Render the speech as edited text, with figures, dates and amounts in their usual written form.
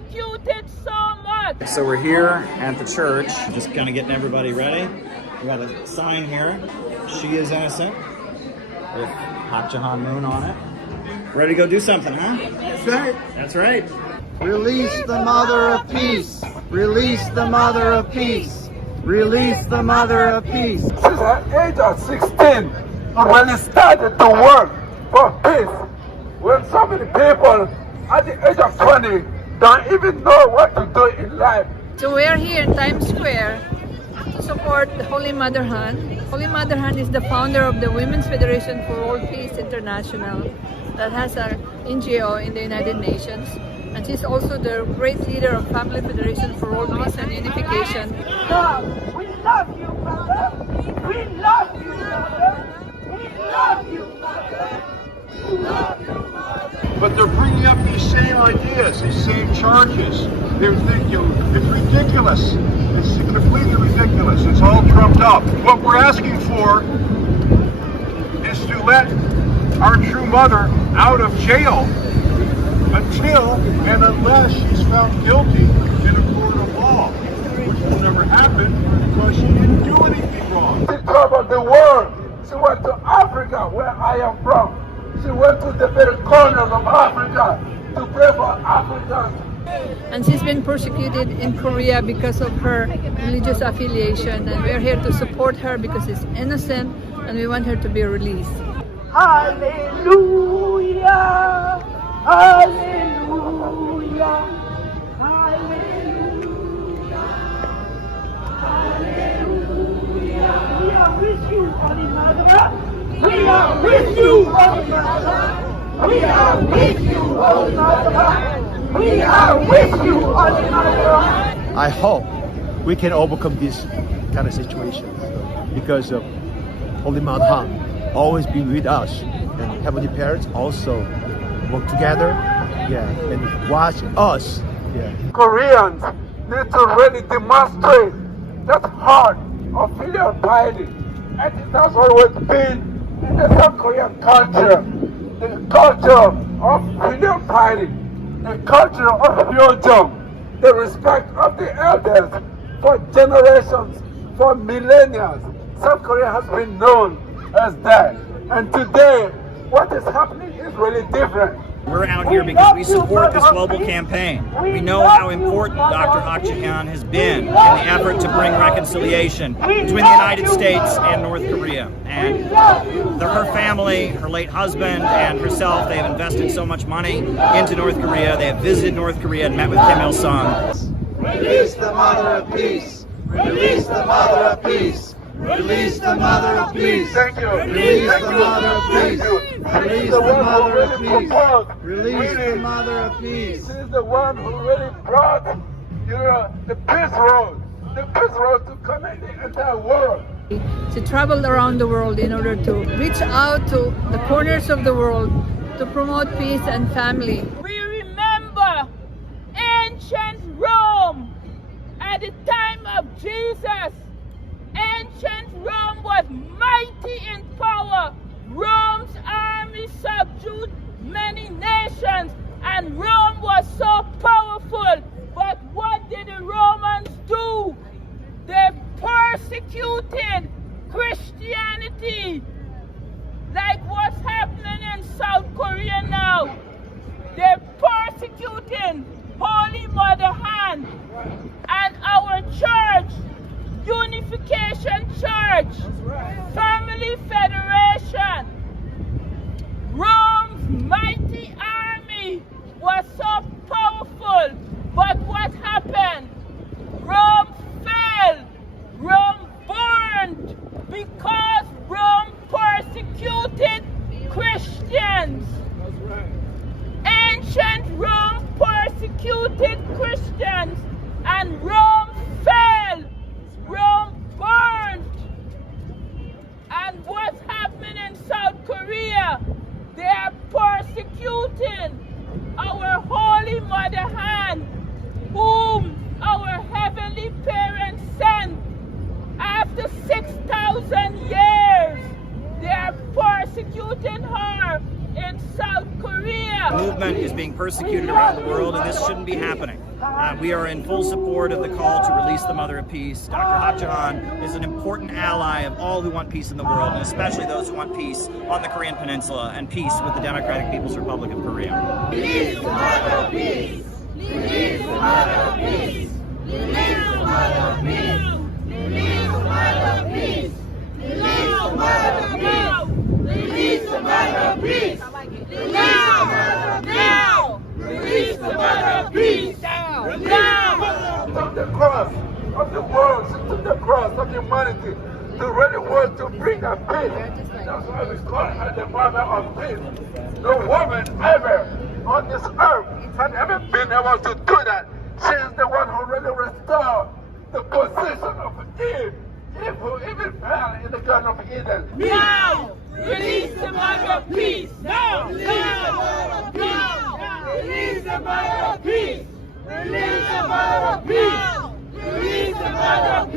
persecuted so much. So we're here at the church, just kind of getting everybody ready. We got a sign here, "She is innocent," with Hak Jahan Moon on it. Ready to go do something, huh? That's right. That's right. Release the Mother of Peace. Release the Mother of Peace. Release the Mother of Peace. Since the age of 16, when he started to work for peace, when so many people at the age of 20 don't even know what to do in life. So we're here in Times Square to support the Holy Mother Han. Holy Mother Han is the founder of the Women's Federation for World Peace International that has an NGO in the United Nations. And she's also the great leader of Family Federation for World Peace and Unification. We love you, Mother. We love you, Mother. We love you, Mother. We love you, Mother. But they're bringing up these same ideas, these same charges. They're thinking it's ridiculous. It's completely ridiculous. It's all trumped up. What we're asking for is to let our true mother out of jail until and unless she's found guilty in a court of law, which will never happen because she didn't do anything wrong. She traveled the world. She went to Africa, where I am from. She went to the very corners of Africa to pray for Africans. And she's been persecuted in Korea because of her religious affiliation. And we're here to support her because she's innocent and we want her to be released. Hallelujah! Hallelujah! Hallelujah! Hallelujah! We are with you, Holy Mother! We are with you, Holy Mother! We are with you, Holy Mother! We are with you, Holy Mother! I hope we can overcome this kind of situation because of Holy Mount Han always be with us, and Heavenly Parents also work together, and watch us. Koreans need to really demonstrate that heart of filial piety, and it has always been in the South Korean culture, the culture of filial piety, the culture of Hyojum, the respect of the elders for generations, for millennia. South Korea has been known as that, and today what is happening is really different. We're out here because we support this global campaign. We know how important Dr. Hak Jahan has been in the effort to bring reconciliation between the United States and North Korea. And her family, her late husband, and herself, they have invested so much money into North Korea. They have visited North Korea and met with Kim Il-sung. Release the Mother of Peace. Release the Mother of Peace. Release the Mother of Peace. Thank you. Release the Mother of Peace. Release the Mother of Peace. Release the Mother of Peace. She is the one who really brought the peace road to connect the entire world. She traveled around the world in order to reach out to the corners of the world to promote peace and family. We remember ancient Rome at the time of Jesus. Ancient Rome was mighty in power. Rome's army subdued many nations, and Rome was so powerful. But what did the Romans do? They persecuted Christianity, like what's happening in South Korea now. They're persecuting Holy Mother Han and our church, Unification Church, Family Federation. Rome's mighty army was so powerful, but what happened? Rome fell, Rome burned, because Rome persecuted Christians. Ancient Rome persecuted Christians, and Rome fell. Rome burned. And what's happening in South Korea? They are persecuting our Holy Mother Han, whom our Heavenly Parents sent. After 6,000 years, they are persecuting her in South Korea. The movement is being persecuted around the world, and this shouldn't be happening. We are in full support of the call to release the Mother of Peace. Dr. Ha Jae-han is an important ally of all who want peace in the world, and especially those who want peace on the Korean Peninsula and peace with the Democratic People's Republic of Korea. Release the Mother of Peace! Release the Mother of Peace! Release the Mother of Peace! Release the Mother of Peace! Release the Mother of Peace! Release the Mother of Peace! Now! Release the Mother of Peace! Now! From the cross of the world to the cross of humanity, the ready word to bring a peace. That's why we call her the Mother of Peace. No woman ever on this earth has ever been able to do that. She is the one who really restored the position of Eve. Eve who even fell in the Garden of Eden. Now! Release the Mother of Peace! Now! Now! Now! Release the Mother of Peace! Release the Mother of Peace! Release the Mother of